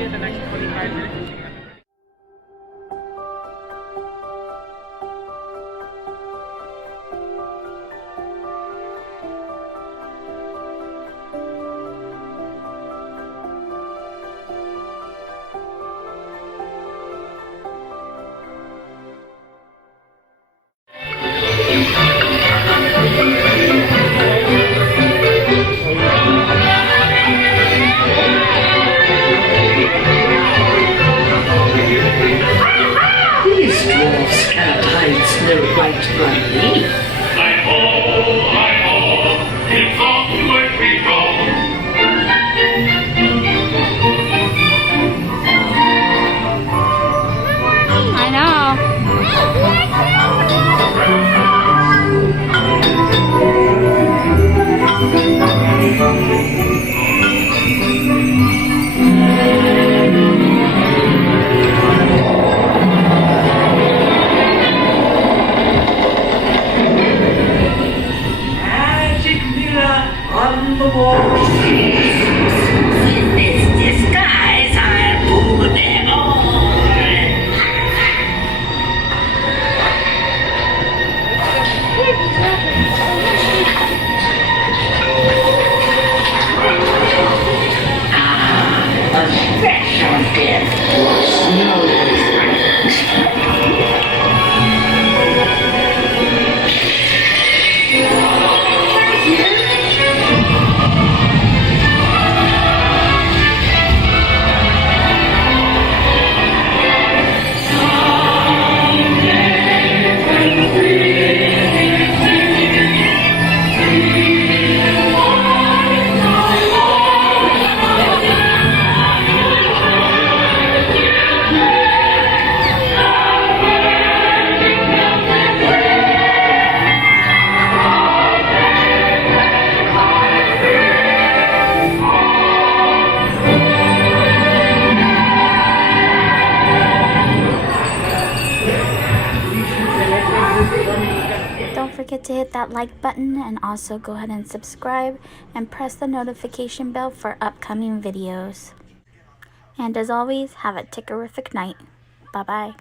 maybe in the next 25 minutes. These dwarfs cannot hide Snow White from me. It's onward we go. I know. Magic mirror on the wall. In this disguise, I'll fool them all. A special gift for Snow White. Don't forget to hit that like button and also go ahead and subscribe and press the notification bell for upcoming videos. And as always, have a tickerific night. Bye bye.